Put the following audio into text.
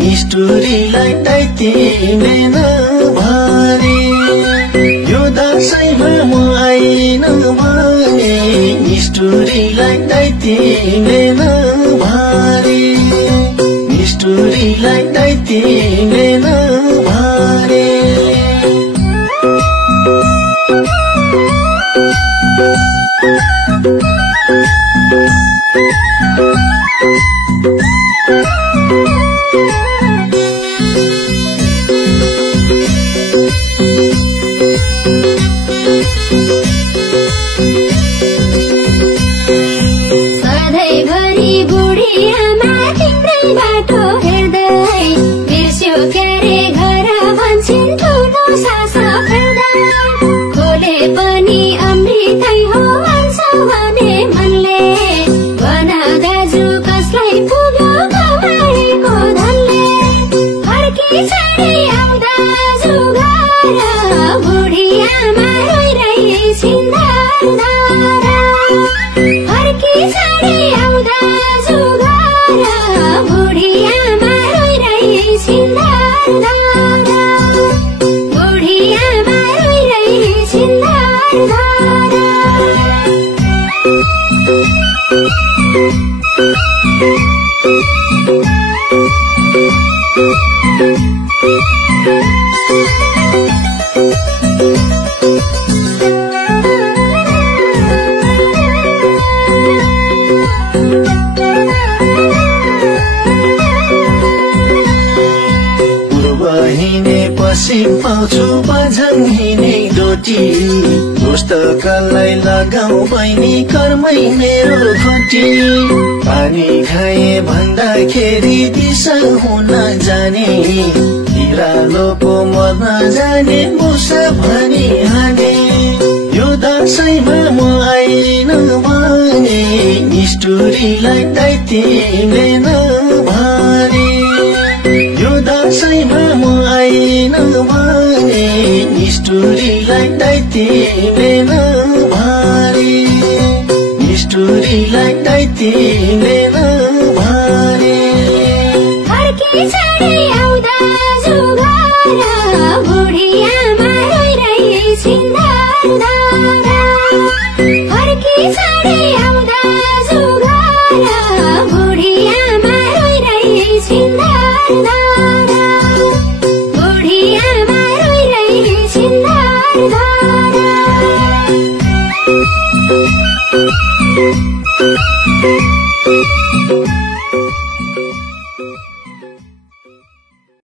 निष्ठुरीलाई तिमीले नभरे यो दशैँमा म आइन भने निष्ठुरीलाई तिमीले नभरे निष्ठुरीलाई तिमीले नभरे सधैँभरि बुढी आमा तिम्रै बाटो हेर्दै बिर्स्यो क्यारे घर भन्छन् ठुलो सास फेर्दै खोले पनि अमृतै हो भन्छ भने मनले भन दाजु कसलाई पुग्यो कमाएको धनले फर्की छाडी आउँदा जुगार बुढी आमा रोइरहेछिन् फर्की छाडी आउँदा जुगार बुढी आमा रोइरहेछिन् बुढी आमा रोइरहेछिन् पश्चिम पाउँछु बझङ हिँडे डोटी पुस्तकलाई लगाऊ बहिनी कर्मै मेरो खटी पानी खाए भन्दाखेरि दिशा हुन जाने बिरालोको मर्न जाने मुसा भनी हाने यो दशैँमा म आइन भने निष्ठुरीलाई तिमीले नभरे यो दशैँमा म आइन भने निष्ठुरीलाई तिमीले नभरे निष्ठुरीलाई तिमीले